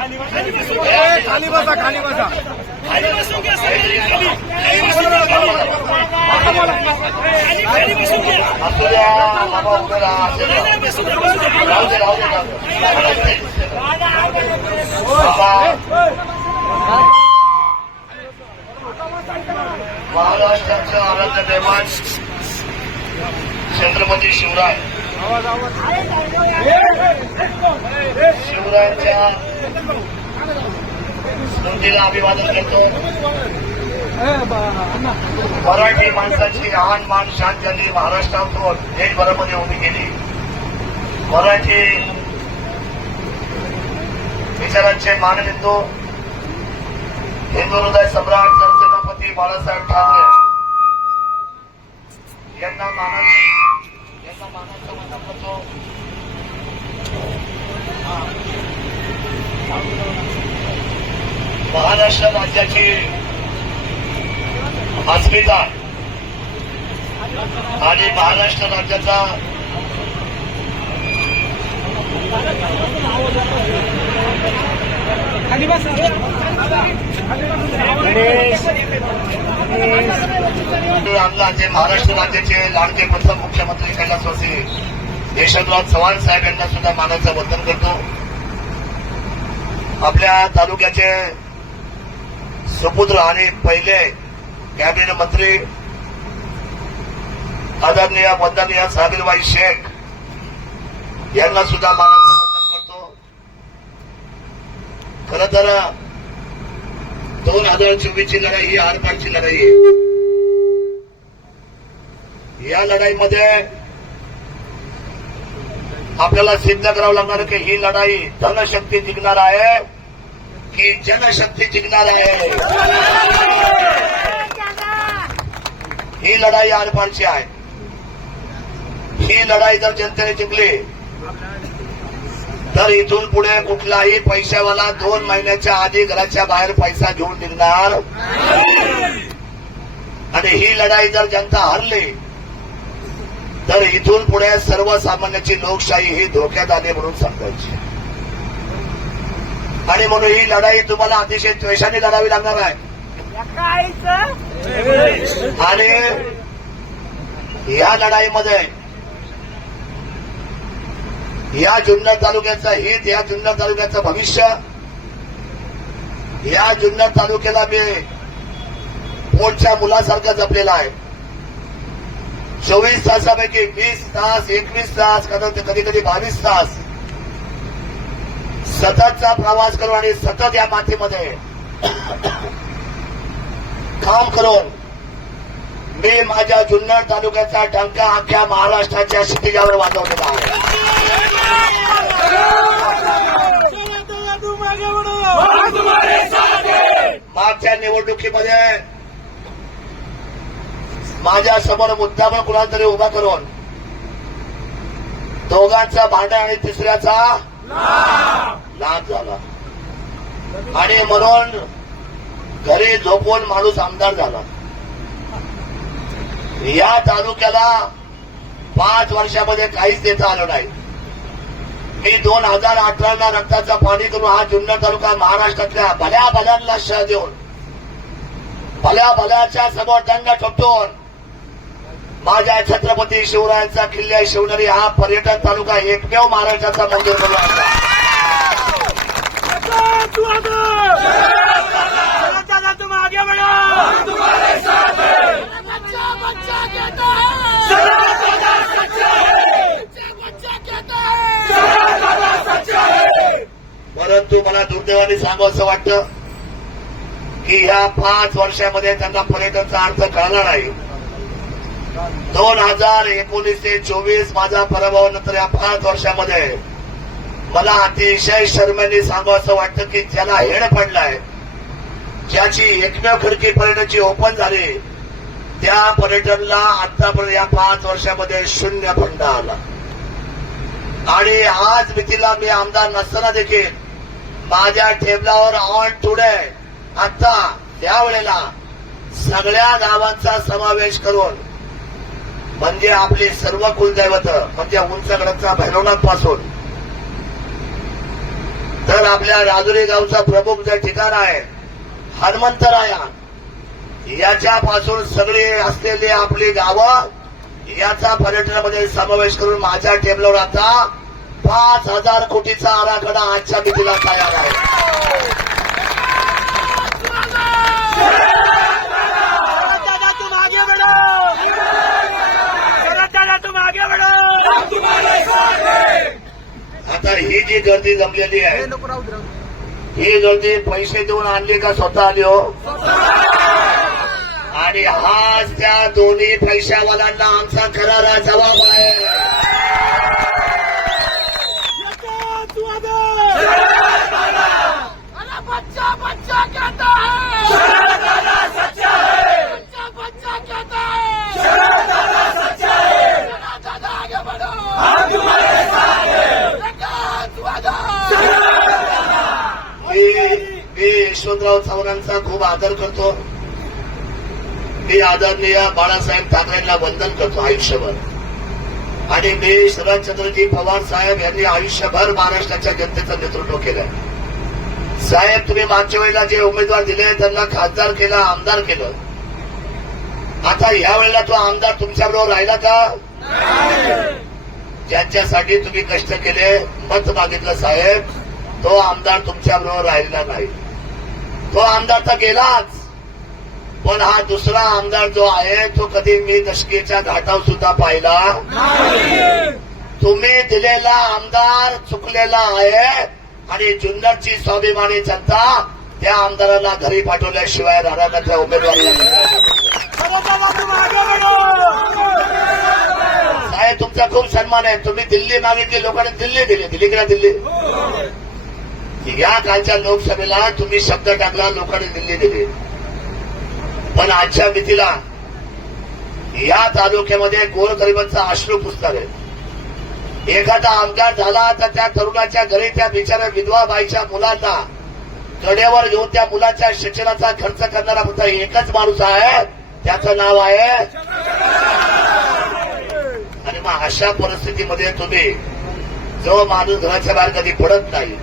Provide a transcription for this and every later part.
खाली बसा खाली बसा महाराष्ट्राचं आराध्य दैवत छत्रपती शिवराय. शिवरायांच्या स्मृतीला अभिवादन करतो. मराठी माणसाची आन मान शान त्यांनी महाराष्ट्रातून देशभरामध्ये उभी केली. मराठी विचारांचे मानबिंदू हिंदू हृदय सम्राट सरसेनापती बाळासाहेब ठाकरे. यांना मानाची यांना मानाचा वंदन करतो महाराष्ट्र राज्याची अस्मिता आणि महाराष्ट्र राज्याचा आमदारचे महाराष्ट्र राज्याचे लाडके प्रथम मुख्यमंत्री कैलासवासी यशवंतराव चव्हाण साहेब यांना सुद्धा मानाचं वंदन करतो. आपल्या तालुक्याचे सुपुत्र आणि पहिले कॅबिनेट मंत्री आदरणीय वंदनीय साबिरबाई शेख यांना सुद्धा मानाचं वंदन करतो. खर तर दोन हजार चोवीसची लढाई ही आरपारची लढाई आहे. या लढाईमध्ये आपल्याला सिद्ध करावं लागणार की ही लढाई धनशक्ती जिंकणार आहे. की जनशक्ती जिंकणार आहे. ही लढाई आरपारची आहे. ही लढाई जर जनतेने जिंकली तर इथून पुढे कुठलाही पैशावाला दोन महिन्याच्या आधी घराच्या बाहेर पैसा घेऊन निघणार आणि ही लढाई जर जनता हरली तर इथून पुढे सर्वसामान्याची लोकशाही ही धोक्यात आली म्हणून सांगायची. आणि म्हणून ही लढाई तुम्हाला अतिशय द्वेषाने लढावी लागणार आहे. आणि या लढाईमध्ये या जुन्नर तालुक्याचं हित या जुन्नर तालुक्याचं भविष्य या जुन्नर तालुक्याला मी पोटच्या मुलासारखं जपलेला आहे. चोवीस तासापैकी वीस तास एकवीस तास कधी कधी बावीस तास सततचा प्रवास करून आणि सतत या मातीमध्ये काम करून मी माझ्या जुन्नर तालुक्याचा डंका अख्ख्या महाराष्ट्राच्या क्षितिजावर वाजवलेला आहे. मागच्या निवडणुकीमध्ये माझ्यासमोर मुद्दा पण कुणाला तरी उभा करून दोघांचा भांडण आणि तिसऱ्याचा लाभ झाला. आणि म्हणून घरी झोपून माणूस आमदार झाला. या तालुक्याला पाच वर्षामध्ये काहीच देता आलं नाही. मी दोन हजार अठराला रक्ताचा पाणी करून हा जुन्नर तालुका महाराष्ट्रातल्या भल्या भल्यांना शह देऊन भल्या भल्याच्या समोर दंड ठोकून माझ्या छत्रपती शिवरायांचा किल्ल्या शिवनेरी हा पर्यटन तालुका एकमेव महाराष्ट्राचा मंदिर बनला होता परंतु मला दुर्दैवाने सांगावं असं वाटतं की ह्या पाच वर्षामध्ये त्यांना पर्यटनचा अर्थ कळला नाही. दोन हजार एकोणीस ते चोवीस माझा पराभव नंतर या पाच वर्षामध्ये. मला अतिशय शर्मेने सांगावं असं वाटतं की ज्याला हेड पडलाय ज्याची एकमेव खिडकी पर्यटनची ओपन झाली त्या पर्यटनला आतापर्यंत या पाच वर्षामध्ये शून्य फंड आला आणि आज मितीला मी आमदार नसताना देखील माझ्या टेबलावर ऑन टुडे आता त्यावेळेला सगळ्या गावांचा समावेश करून म्हणजे आपले सर्व कुलदैवत म्हणजे उंचगडचा भैरवनाथपासून तर आपल्या राजुरी गावचा प्रमुख जे ठिकाण आहे हनुमंतराया याच्यापासून सगळे असलेले आपली गावं याचा पर्यटनामध्ये समावेश करून माझ्या टेबलवर आता पाच हजार कोटीचा आराखडा आजच्या मितीला तयार आहे. आता ही जी गर्दी जमलेली आहे ही गर्दी पैसे देऊन आणली का स्वतः आली हो? आणि हाच त्या दोन्ही पैशावाल्यांना आमचा करारा जबाब आहे. यशवंतराव खूप आदर करतो. मी आदरणीय बाळासाहेब ठाकरेंना वंदन करतो आयुष्यभर. आणि मी शरदचंद्रजी पवार साहेब यांनी आयुष्यभर महाराष्ट्राच्या जनतेचं नेतृत्व केलं साहेब तुम्ही मागच्या वेळेला जे उमेदवार दिले त्यांना खासदार केलं आमदार केलं. आता ह्या वेळेला तो आमदार तुमच्याबरोबर राहिला का? ज्यांच्यासाठी तुम्ही कष्ट केले मत मागितलं साहेब तो आमदार तुमच्याबरोबर राहिलेला नाही. तो आमदार तर गेलाच. पण हा दुसरा आमदार जो आहे तो कधी मी दशकेच्या घाटावर सुद्धा पाहिला. तुम्ही दिलेला आमदार चुकलेला आहे आणि जुन्नरची स्वाभिमानी जनता त्या आमदाराला घरी पाठवल्याशिवाय राहणार नाही, त्या उमेदवाराला नाही. साहेब तुमचा खूप सन्मान आहे. तुम्ही दिल्ली मागितली लोकांनी दिल्ली दिली. दिल्ली किंवा दिल्ली. या कालच्या लोकसभेला तुम्ही शब्द टाकला लोकांनी दिल्ली दिली. पण आजच्या मितीला या तालुक्यामध्ये गोरगरिबांचा अश्रू पुस्तक आहे एखादा आमदार झाला तर त्या तरुणाच्या घरी त्या बिचाऱ्या विधवा बाईच्या मुलांना कडेवर घेऊन त्या मुलाच्या शिक्षणाचा खर्च करणारा फक्त एकच माणूस आहे. त्याचं नाव आहे. आणि मग अशा परिस्थितीमध्ये तुम्ही जो माणूस घराच्या बाहेर कधी पडत नाही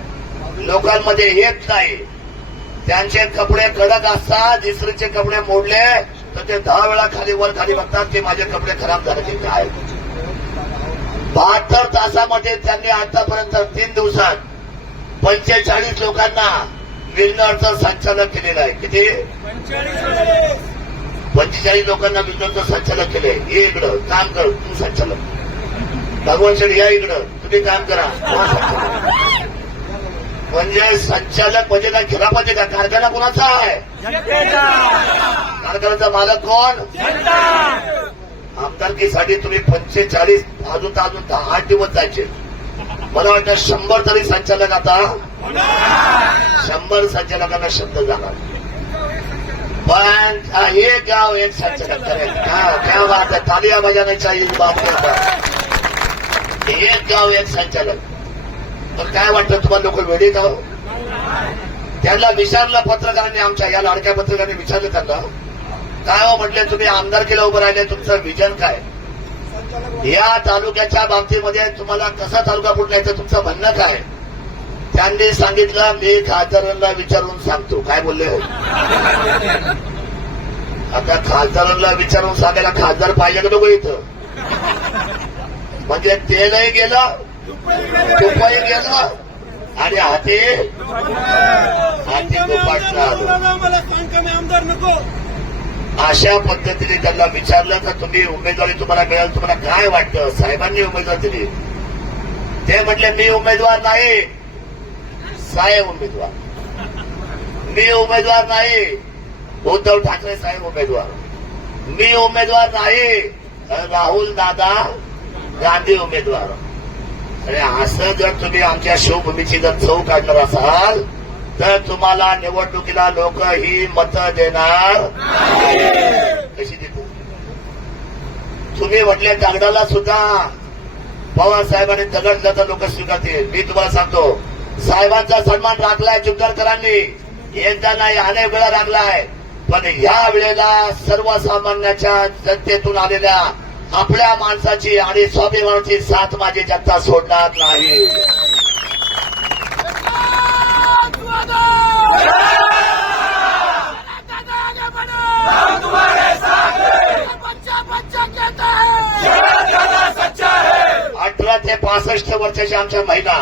लोकांमध्ये येत नाही. त्यांचे कपडे कडक असतात इस्त्रीचे कपडे मोडले तर ते दहा वेळा खाली वर खाली बघतात की माझे कपडे खराब झाले की काय. बहात्तर तासामध्ये त्यांनी आतापर्यंत तीन दिवसात पंचेचाळीस लोकांना विल्नरचं संचालन केलेलं आहे. किती? पंचेचाळीस लोकांना विल्नरचं संचालन केलंय. ये इकडं काम कर तू संचालक. भगवान शेड या इकडं. तुम्ही काम करा. म्हणजे संचालक म्हणजे काय? खिरा पाहिजे का कारखाना कुणाचा आहे? कारखान्याचा मालक कोण? जनता. आमदारकीसाठी तुम्ही पंचेचाळीस अजून तर अजून दहा आठ दिवस जायचे. मला वाटतं शंभर तरी संचालक आता. शंभर संचालकांना शब्द जाणार. पण हा, एक गाव एक संचालक करेल. हा क्या है तालिया के ऊपर. एक गाव एक संचालक. तर काय वाटतं तुम्हाला लोक वेळी का त्यांना विचारलं पत्रकारांनी आमच्या या लाडक्या पत्रकारांनी विचारलं त्यांना. काय हो म्हटले तुम्ही? आमदारकीला उभं राहिले. तुमचं विजन काय? या तालुक्याच्या बाबतीमध्ये तुम्हाला कसा तालुका फुटण्याचं तुमचं म्हणणं काय? त्यांनी सांगितलं मी खासदारांना विचारून सांगतो. काय बोलले हो? आता खासदारांना विचारून सांगायला खासदार पाहिजे का नको इथं? म्हणजे ते नाही गेलं तुपही गेलं आणि हाती हाती आमदार नको अशा पद्धतीने त्यांना विचारलं तर तुम्ही उमेदवारी तुम्हाला मिळेल तुम्हाला काय वाटतं? साहेबांनी उमेदवार दिली. ते म्हटले मी उमेदवार नाही. साहेब उमेदवार. मी उमेदवार नाही. उद्धव ठाकरे साहेब उमेदवार. मी उमेदवार नाही. राहुल दादा गांधी उमेदवार. आणि असं जर तुम्ही आमच्या शिवभूमीची जर चव काढणार असाल तर तुम्हाला निवडणुकीला लोक ही मतं देणार कशी देतो तुम्ही म्हटले दगडाला सुद्धा पवार साहेबांनी दगड जाता लोक स्वीकारतील. मी तुम्हाला सांगतो साहेबांचा सन्मान राखलाय जुन्नरकरांनी एकदा नाही अनेक वेळा राखलाय. पण या वेळेला सर्वसामान्याच्या जनतेतून आलेल्या आपल्या माणसाची आणि स्वाभिमानाची साथ माझी जनता सोडणार नाही. अठरा ते पासष्ट वर्षाच्या आमच्या महिला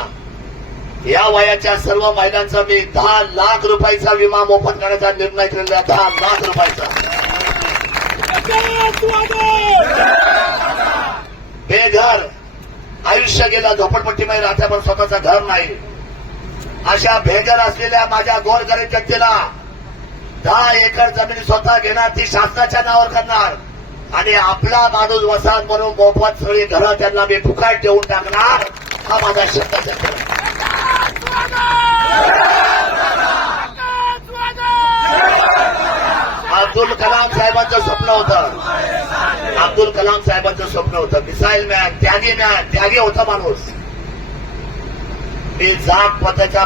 या वयाच्या सर्व महिलांचा मी दहा लाख रुपयाचा विमा मोफत करण्याचा निर्णय केलेला दहा लाख रुपयाचा. बेघर आयुष्य गेलं झोपडपट्टीमध्ये राहत्या पण स्वतःचं घर नाही. अशा बेघर असलेल्या माझ्या गोरगरीब जनतेला दहा एकर जमीन स्वतः घेणार ती शासनाच्या नावावर करणार. आणि आपला माणूस वसाहत म्हणून मोफत सगळी घरं त्यांना मी फुकाट देऊन टाकणार हा माझा शब्द अब्दुल कलाम साहेबांचं स्वप्न होतं. अब्दुल कलाम साहेबांचं स्वप्न होतं. मिसाईल मॅन त्यागी मॅन त्यागी होता माणूस. मी जात पथाच्या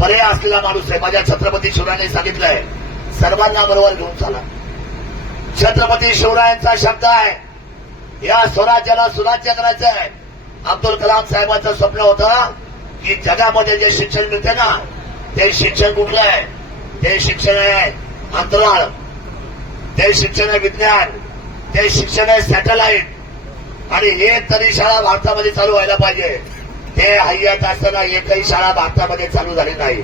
परे असलेला माणूस आहे. माझ्या छत्रपती शिवरायांनी सांगितलंय. सर्वांना बरोबर घेऊन चाला. छत्रपती शिवरायांचा शब्द आहे. या स्वराज्याला सुराज्य करायचं आहे अब्दुल कलाम साहेबांचं स्वप्न होतं की जगामध्ये जे शिक्षण मिळते ना ते शिक्षण कुठलं आहे? ते शिक्षण आहे अंतराळ. ते शिक्षण आहे विज्ञान. ते शिक्षण आहे सॅटेलाइट. आणि हे तरी शाळा भारतामध्ये चालू व्हायला पाहिजे. ते हय्यात असताना एकही शाळा भारतामध्ये चालू झाली नाही.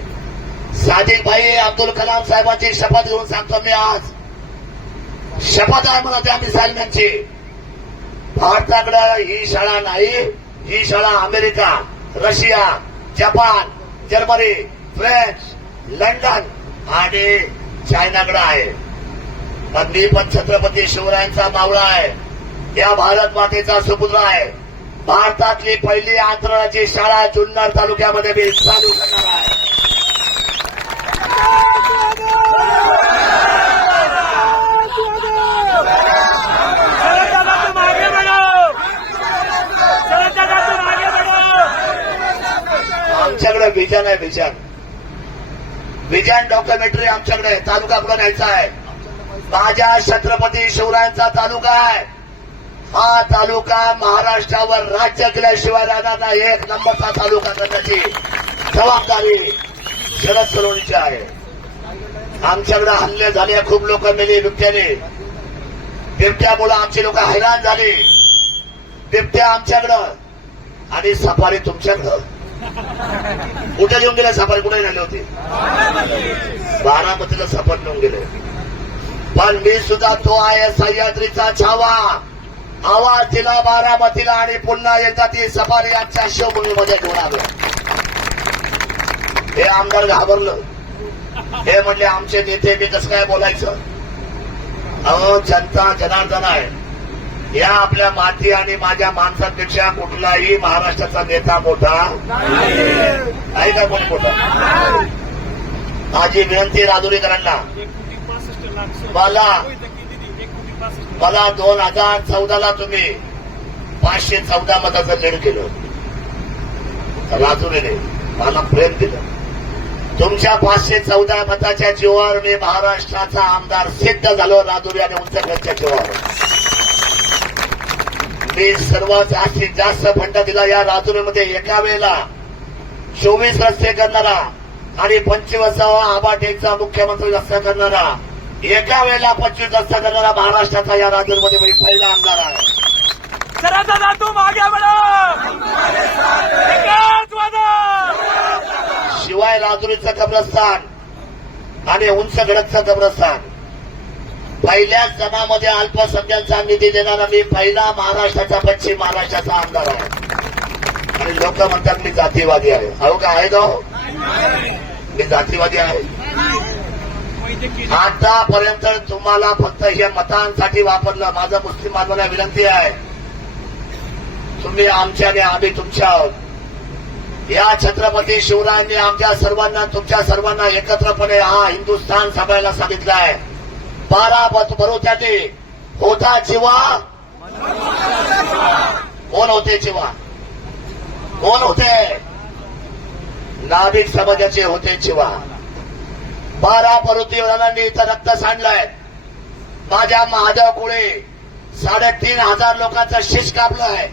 सादिक भाई अब्दुल कलाम साहेबांची शपथ घेऊन सांगतो मी आज. शपथ आहे मला त्या मिसाईलमॅनची भारताकडे ही शाळा नाही. ही शाळा America Russia Japan Germany French London आणि चायनाकडे आहे. पण मी पण छत्रपती शिवरायांचा मावळा आहे. या भारत मातेचा सुपुत्र आहे. भारतातली पहिली आंतरराची शाळा जुन्नर तालुक्यामध्ये मी चालू करणार आहे. आमच्याकडे विजन आहे विजन. विजन डॉक्युमेंटरी आमच्याकडे तालुका कुठं न्यायचा आहे. माझ्या छत्रपती शिवरायांचा तालुका आहे. हा तालुका महाराष्ट्रावर राज्य केल्याशिवाय राहणार नाही. एक नंबरचा तालुका करण्याची जबाबदारी शरद सरोनीची आहे. आमच्याकडे हल्ले झाले खूप लोक मेली बिबट्याने. बिबट्यामुळे आमची लोक हैराण झाली. बिबट्या आमच्याकडं आणि सफारी तुमच्याकडं. कुठे घेऊन गेले सफारी कुठे नेले होते? बारामतीला सफर घेऊन गेले. पण मी सुद्धा तो आहे सह्याद्रीचा छावा. आवाज दिला बारामतीला आणि पुन्हा एकदा ती सफारी आजच्या शिवभूमीमध्ये घेऊन आलो. हे आमदार घाबरलं. हे म्हणले आमचे नेते मी कसं काय बोलायचं? अहो जनता जनार्दन आहे. या आपल्या माती आणि माझ्या माणसांपेक्षा कुठलाही महाराष्ट्राचा नेता मोठा आहे का कोणी मोठा? माझी विनंती राजुरीकरांना. मला मला दोन हजार चौदाला तुम्ही पाचशे चौदा मताचं लीड केलं. राजुरीने मला प्रेम दिलं. तुमच्या पाचशे चौदा मताच्या जीवावर मी महाराष्ट्राचा आमदार सिद्ध झालो राजुरी आणि उंचगडच्या जीवावर. मी सर्वात जास्तीत जास्त फंड दिला या राजुरीमध्ये एका वेळेला. चोवीस रस्ते करणारा आणि पंचवीसावा आबाटेकचा मुख्यमंत्री रस्ता करणारा. एका वेळेला पंचवीस रस्ता करणारा महाराष्ट्राचा या राजूरमध्ये मी पहिला आमदार आहे. शिवाय राजुरीचं कब्रस्तान आणि उंच गडकचं कब्रस्तान. पहिल्याच जणामध्ये अल्पसंख्याचा निधी देणारा मी पहिला महाराष्ट्राचा पश्चिम महाराष्ट्राचा आमदार आहे. आणि लोक म्हणतात मी जातीवादी आहे. अहो का आहे का मी जातीवादी आहे. आतापर्यंत तुम्हाला फक्त हे मतांसाठी वापरलं. माझं मुस्लिम बांधवांना विनंती आहे. तुम्ही आमच्या आणि आम्ही तुमच्या आहोत. या छत्रपती शिवरायांनी आमच्या सर्वांना तुमच्या सर्वांना एकत्रपणे हा हिंदुस्थान सभायला सांगितलं आहे. बारा बरोत्याने होता जीवा. कोण होते जीवा? कोण होते? नाभिक समाजाचे होते जीवा. बारा पर्वतीवरांनी इथं रक्त सांडलंय. माझ्या महादेव कुळे साडेतीन हजार लोकांचं शिश कापलाय.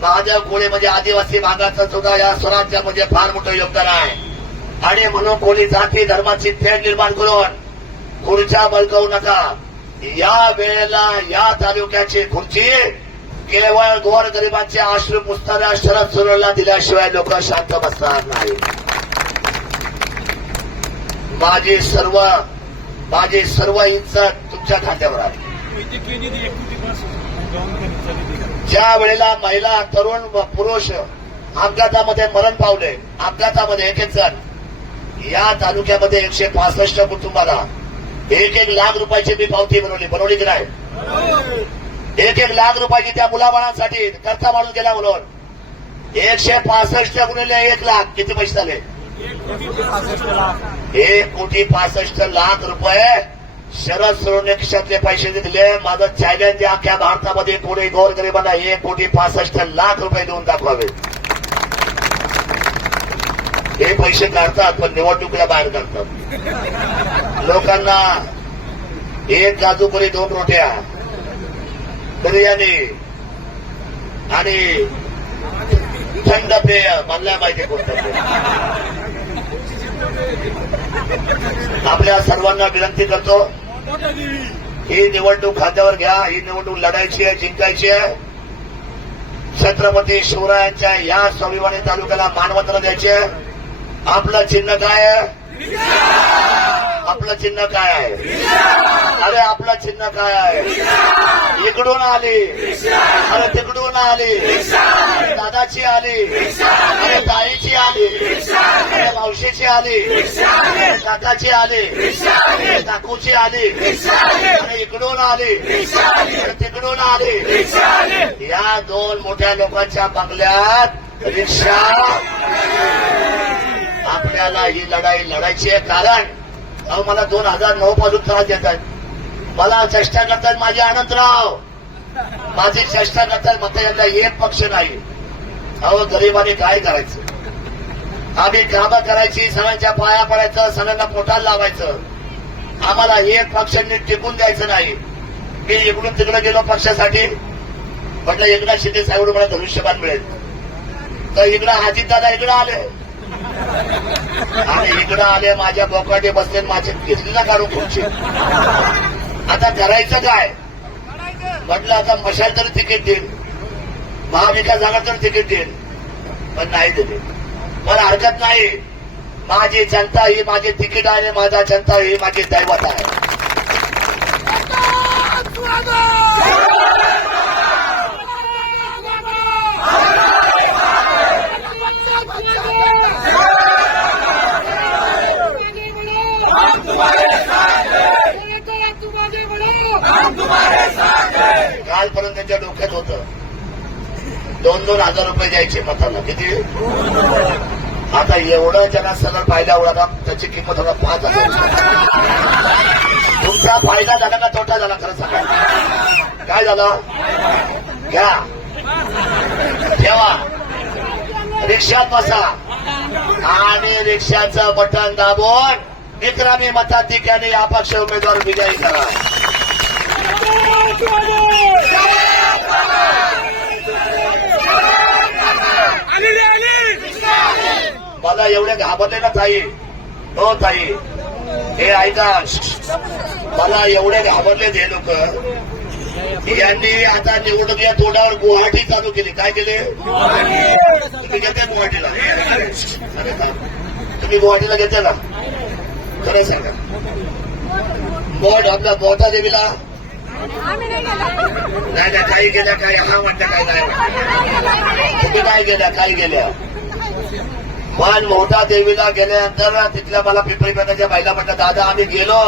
महादेव कोळे म्हणजे आदिवासी भागाचं सुद्धा या स्वराज्यामध्ये फार मोठं योगदान आहे. आणि म्हणून कोणी जाती धर्माची थेट निर्माण करून खुर्च्या बळकवू नका. या वेळेला या तालुक्याची खुर्ची केवळ गोर गरिबांचे आश्रय पुसणाऱ्या शरद सोडला दिल्याशिवाय लोक शांत बसणार नाही. माझी सर्व माझी सर्व इज्जत तुमच्या खात्यावर आली ज्या वेळेला महिला तरुण व पुरुष अपघातामध्ये मरण पावले अपघातामध्ये एक एक जण या तालुक्यामध्ये एकशे पासष्ट कुटुंबाला एक एक लाख रुपयाची मी पावती बनवली. बनवली की नाही? एक एक लाख रुपयाची त्या मुलाबाळांसाठी खर्चा माणूस गेला म्हणून. एकशे पासष्ट गुणिले एक लाख. किती पैसे झाले? एक कोटी पासष्ट लाख रुपये. शरद सोडणे खिशातले पैसे दिले माझं चॅलेंज अख्ख्या भारतामध्ये. कोणी गोरगरिबांना एक कोटी पासष्ट लाख रुपये देऊन दाखवावे. हे पैसे काढतात पण निवडणुकीला बाहेर काढतात. लोकांना एक काजूकरी दोन रोट्या बिर्याणी आणि थंड पेय मला पाहिजे कोणतं आपल्या सर्वांना विनंती करतो ही निवडणूक खात्यावर घ्या ही निवडणूक लढायची आहे जिंकायची आहे. छत्रपती शिवरायांच्या या स्वाभिमानी तालुक्याला मानवत्र द्यायचे आहे. आपलं चिन्ह काय आहे? आपलं चिन्ह काय आहे? अरे आपलं चिन्ह काय आहे? इकडून आली. अरे तिकडून आली. दादाची आली. अरे ताईची आली. अरे मावशीची आली. अरे काकाची आली. अरे काकूची आली. अरे इकडून आली. अरे तिकडून आली. या दोन मोठ्या लोकांच्या बंगल्यात रिक्षा आपल्याला ही लढाई लढायची आहे. कारण अहो मला दोन हजार नऊ पासून त्रास देत आहेत. मला चेष्टा करतात माझे अनंतराव. माझी चेष्टा करतात मग यांना एक पक्ष नाही. अहो गरिबांनी काय करायचं? आम्ही कामं करायची सगळ्यांच्या पाया पडायचं सगळ्यांना पोटाला लावायचं. आम्हाला एक पक्षांनी टिकून द्यायचं नाही. मी इकडून तिकडे गेलो पक्षासाठी. म्हटलं एकनाथ शिंदे साहेब मला धनुष्यबान मिळेल. तर इकडं अजितदादा इकडं आले. आणि इकडं आले माझ्या बोकाटे बसले माझे घेतली काढून खुर्ची. आता करायचं काय? म्हटलं आता मशाल तरी तिकीट देईल महाविकास आघाडी तर तिकीट देईल पण नाही दिले पण हरकत नाही. माझी जनता ही माझी तिकीट आहे माझा जनता ही माझी दैवत आहे. कालपर्यंत त्यांच्या डोक्यात होतं. दोन दोन हजार रुपये द्यायचे मताला किती? आता एवढं त्यांना सगळं फायदा उडाला त्याची किंमत आता पाच हजार. तुमचा फायदा झाला का तोटा झाला खरं सांगा. काय झालं? घ्या. ठेवा. रिक्षात बसा. आणि रिक्षाचं बटन दाबून विक्रमी मताधिक्याने पक्ष उमेदवार विजयी करा मला एवढे घाबरले ना ताई. हो ताई. हे ऐका. मला एवढे घाबरलेत हे लोक. यांनी आता निवडणुकीच्या तोंडावर गुवाहाटी चालू केली. काय केले? तुम्ही घेते गुवाहाटीला. तुम्ही गुवाहाटीला घेता ना? खरं सांगा. मठ आपल्या मोठा देवीला नाही नाही काही गेल्या काही हा म्हणता काय नाही किती काय गेल्या काही गेल्या. पण मोठा देवीला गेल्यानंतर तिथल्या मला पिंपरी पेटाच्या बायला म्हटलं दादा आम्ही गेलो.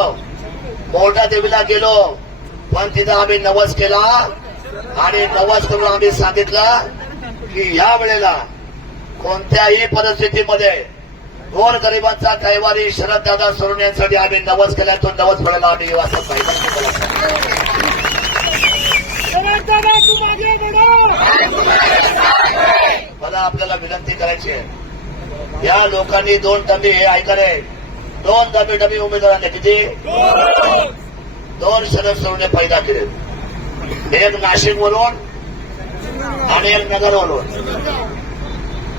मोठा देवीला गेलो. पण तिथं आम्ही नवस केला. आणि नवस करून आम्ही सांगितलं की या वेळेला कोणत्याही परिस्थितीमध्ये गोर गरिबांचा कैवारी शरद दादा सोडण्यासाठी आम्ही नवस केला. तो नवस पडायला आम्ही वाचत असं पाहिजे दादा तू मागे बडो मला आपल्याला विनंती करायची आहे. या लोकांनी दोन डबे हे दोन डबे डबे उमेदवारांनी किती? दोन शरद सोडणे पैदा केले. एक नाशिकवरून आणि एक नगर वरून.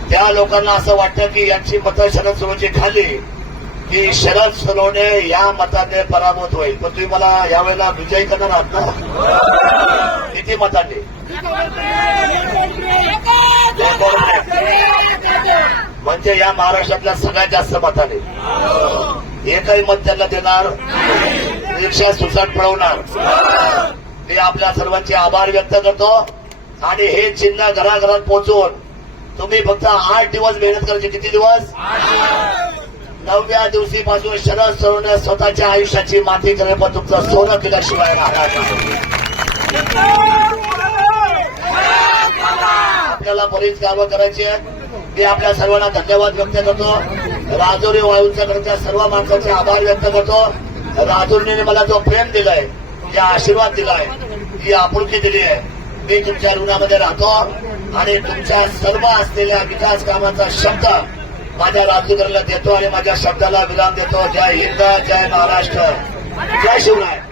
त्या लोकांना असं वाटतं की यांची मतं शरद सोडूची खाली की शरद सलोने या मताने पराभूत होईल. पण तुम्ही मला यावेळेला विजयी करणार आहात ना? किती मताने? म्हणजे या महाराष्ट्रातल्या सगळ्यात जास्त मताने. एकही मत त्यांना देणार रिक्षा सुसाट पळवणार. मी आपल्या सर्वांचे आभार व्यक्त करतो. आणि हे चिन्ह घराघरात पोहोचवून तुम्ही फक्त आठ दिवस मेहनत करायची. किती दिवस? नवव्या दिवशीपासून शरद सरोने स्वतःच्या आयुष्याची माती करेल पण तुमचं सोनं केल्याशिवाय राहणार आपल्याला बरीच कामं करायची आहेत. मी आपल्या सर्वांना धन्यवाद व्यक्त करतो. राजुरी वाळूंच्याकडच्या सर्व माणसाचे आभार व्यक्त करतो. राजुरीने मला जो प्रेम दिलाय जे आशीर्वाद दिलाय जी आपुलकी दिली आहे. मी तुमच्या ऋणामध्ये राहतो आणि तुमच्या सर्व असलेल्या विकास कामाचा शब्द माझ्या राजूकरला देतो आणि माझ्या शब्दाला विराम देतो. जय हिंद जय महाराष्ट्र. जय शिवराय.